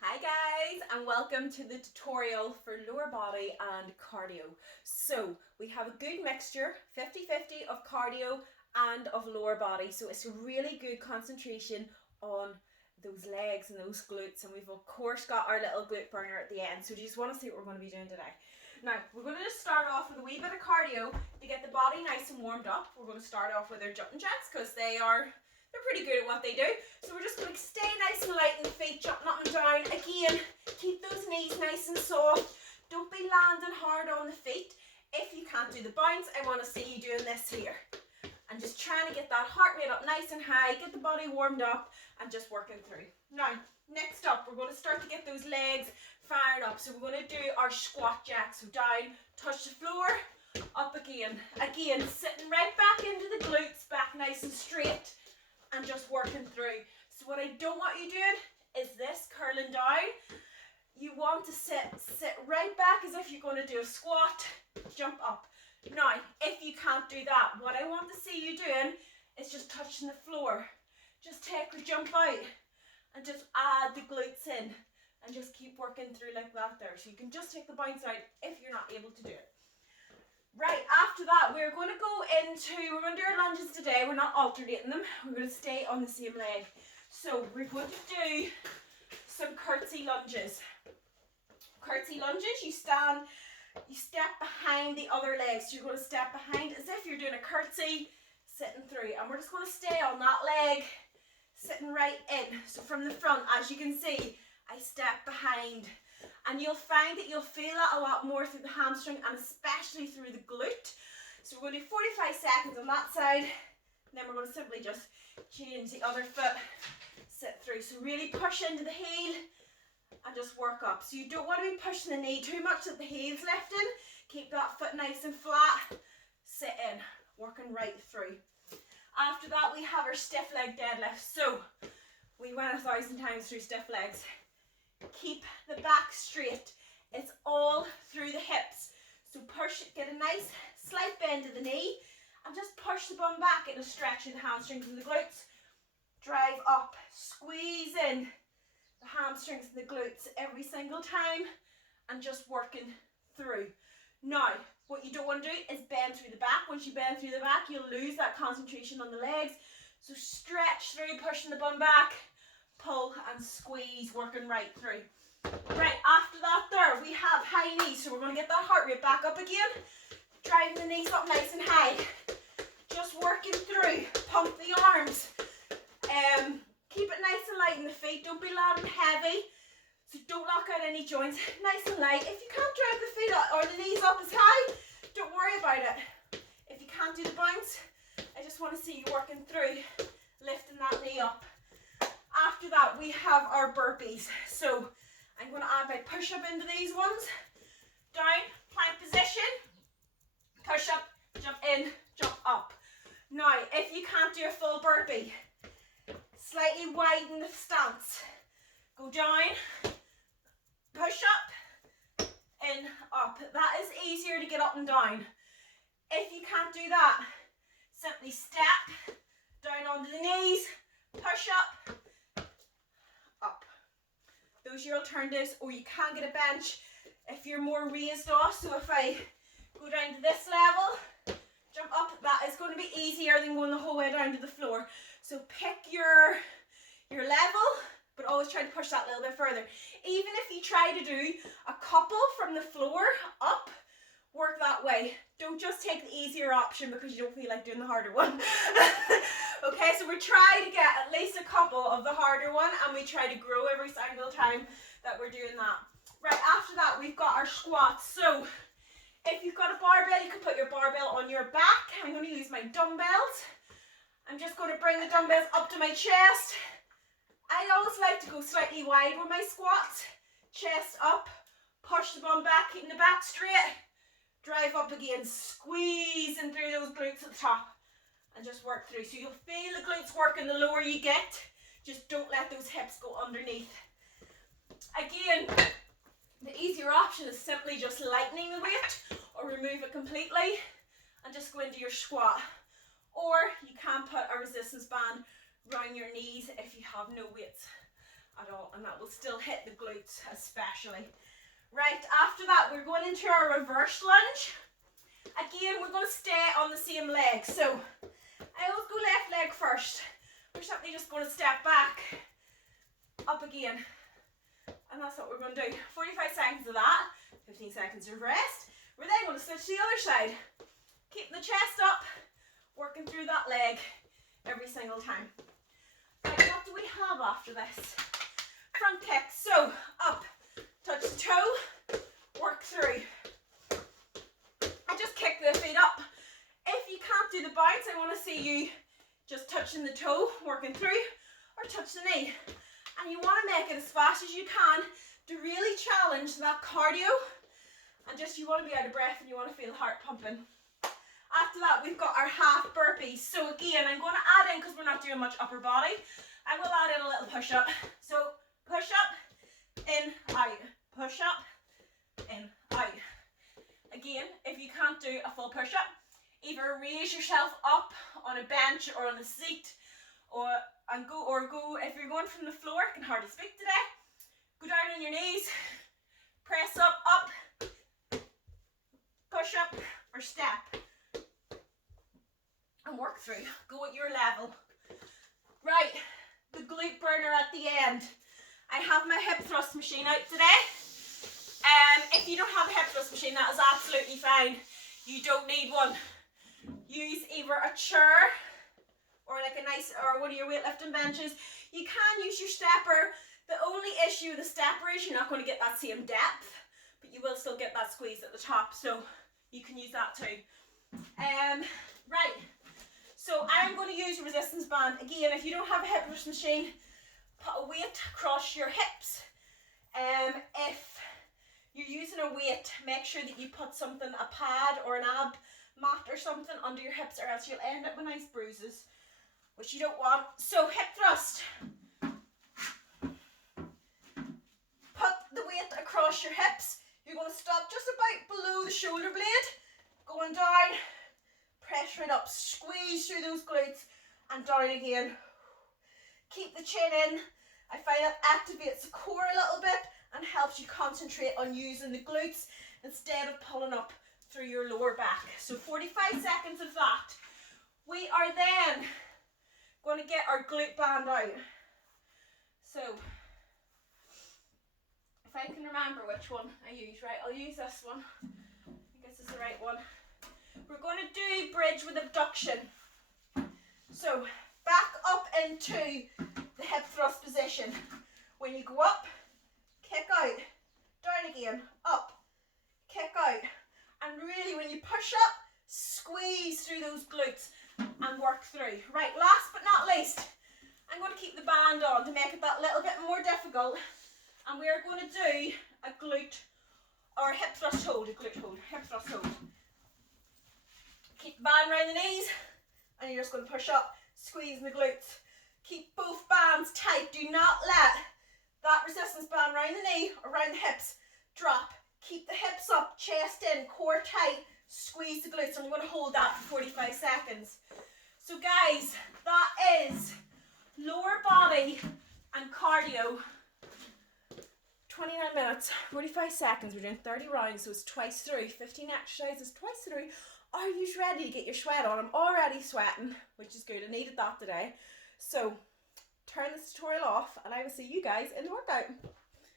Hi guys, and welcome to the tutorial for lower body and cardio. So we have a good mixture, 50-50 of cardio and of lower body. So it's a really good concentration on those legs and those glutes, and we've of course got our little glute burner at the end. So do you just want to see what we're going to be doing today? Now we're going to just start off with a wee bit of cardio to get the body nice and warmed up. We're going to start off with our jumping jacks because they're pretty good at what they do. So we're just going to stay nice and light in the feet, jumping up and down. Again, keep those knees nice and soft. Don't be landing hard on the feet. If you can't do the bounce, I want to see you doing this here. And just trying to get that heart rate up nice and high, get the body warmed up, and just working through. Now, next up, we're going to start to get those legs fired up. So we're going to do our squat jack. So down, touch the floor, up again. Again, sitting right back into the glutes, back nice and straight, and just working through. So what I don't want you doing is this, curling down. You want to sit right back as if you're going to do a squat, jump up. Now, if you can't do that, what I want to see you doing is just touching the floor. Just take the jump out and just add the glutes in and just keep working through like that there. So you can just take the bounce out if you're not able to do it. Right, after that, we're going to we're going to do our lunges today. We're not alternating them. We're going to stay on the same leg. So we're going to do some curtsy lunges. Curtsy lunges, you step behind the other leg. So you're going to step behind as if you're doing a curtsy, sitting through. And we're just going to stay on that leg, sitting right in. So from the front, as you can see, I step behind. And you'll find that you'll feel that a lot more through the hamstring and especially through the glute. So we're going to do 45 seconds on that side. And then we're going to simply just change the other foot, sit through. So really push into the heel and just work up. So you don't want to be pushing the knee too much that the heel's lifting. Keep that foot nice and flat. Sit in, working right through. After that, we have our stiff leg deadlift. So we went 1,000 times through stiff legs. Keep the back straight. It's all through the hips. So push, get a nice slight bend to the knee and just push the bum back in a stretch of the hamstrings and the glutes. Drive up, squeeze in the hamstrings and the glutes every single time and just working through. Now, what you don't want to do is bend through the back. Once you bend through the back, you'll lose that concentration on the legs. So stretch through, pushing the bum back. Pull and squeeze, working right through. Right, after that there, we have high knees. So we're going to get that heart rate back up again. Driving the knees up nice and high. Just working through. Pump the arms. Keep it nice and light in the feet. Don't be loud and heavy. So don't lock out any joints. Nice and light. If you can't drive the feet up or the knees up as high, don't worry about it. If you can't do the bounce, I just want to see you working through. Lifting that knee up. After that, we have our burpees. So I'm going to add my push-up into these ones. Down, plank position, push-up, jump in, jump up. Now, if you can't do a full burpee, slightly widen the stance. Go down, push up, in, up. That is easier to get up and down. If you can't do that, simply step down onto the knees, push up, up. Those are your alternatives, or you can get a bench if you're more raised off. So if I go down to this level, jump up, that is going to be easier than going the whole way down to the floor. So pick your level, but always try to push that a little bit further. Even if you try to do a couple from the floor up, work that way. Don't just take the easier option because you don't feel like doing the harder one. Okay, so we try to get at least a couple of the harder one, and we try to grow every single time that we're doing that. Right, after that, we've got our squats. So if you've got a barbell, you can put your barbell on your back. I'm going to use my dumbbells. I'm just going to bring the dumbbells up to my chest. I always like to go slightly wide with my squats. Chest up, push the bum back, keeping the back straight. Drive up again, squeezing through those glutes at the top. And just work through. So you'll feel the glutes working the lower you get. Just don't let those hips go underneath. Again, the easier option is simply just lightening the weight or remove it completely and just go into your squat. Or you can put a resistance band around your knees if you have no weights. at all, and that will still hit the glutes especially. Right, after that we're going into our reverse lunge. Again, we're going to stay on the same leg. So I always go left leg first. We're simply just going to step back, up again, and that's what we're going to do. 45 seconds of that, 15 seconds of rest. We're then going to switch to the other side, keeping the chest up, working through that leg every single time. Right, what do we have after this? Front kick. So up, touch the toe, work through. I just kick the feet up. If you can't do the bounce, I want to see you just touching the toe, working through, or touch the knee. And you want to make it as fast as you can to really challenge that cardio. And just, you want to be out of breath and you want to feel the heart pumping. After that, we've got our half burpees. So again, I'm going to add in, because we're not doing much upper body, I will add in a little push up. So push up, in, out. Push up, in, out. Again, if you can't do a full push up, either raise yourself up on a bench or on a seat, or go if you're going from the floor, I can hardly speak today, go down on your knees, press up, push up or step, and work through. Go at your level. Right, the glute burner at the end. I have my hip thrust machine out today. If you don't have a hip thrust machine, that is absolutely fine. You don't need one. Use either a chair or or one of your weightlifting benches. You can use your stepper. The only issue with the stepper is you're not going to get that same depth, but you will still get that squeeze at the top, so you can use that too. Right, so I'm going to use a resistance band. Again, if you don't have a hip thrust machine, put a weight across your hips. If you're using a weight, make sure that you put something, a pad or an ab mat or something under your hips, or else you'll end up with nice bruises, which you don't want. So hip thrust. Put the weight across your hips. You're going to stop just about below the shoulder blade, going down, pressure it up, squeeze through those glutes, and down again. Keep the chin in. I find that activates the core a little bit and helps you concentrate on using the glutes instead of pulling up through your lower back. So 45 seconds of that. We are then going to get our glute band out. So if I can remember which one I use, right, I'll use this one. I guess it's the right one. We're going to do bridge with abduction. So back up into the hip thrust position. When you go up, kick out, down again, up, kick out. And really when you push up, squeeze through those glutes and work through. Right, last but not least, I'm going to keep the band on to make it that little bit more difficult. And we are going to do a glute, or a hip thrust hold, hip thrust hold. Keep the band around the knees, and you're just going to push up, squeezing the glutes. Keep both bands tight. Do not let that resistance band around the knee or around the hips drop. Keep the hips up, chest in, core tight, squeeze the glutes. And I'm going to hold that for 45 seconds. So guys, that is lower body and cardio. 29 minutes, 45 seconds. We're doing 30 rounds, so it's twice through. 15 exercises twice through. Are you ready to get your sweat on? I'm already sweating, which is good. I needed that today. So turn this tutorial off and I will see you guys in the workout.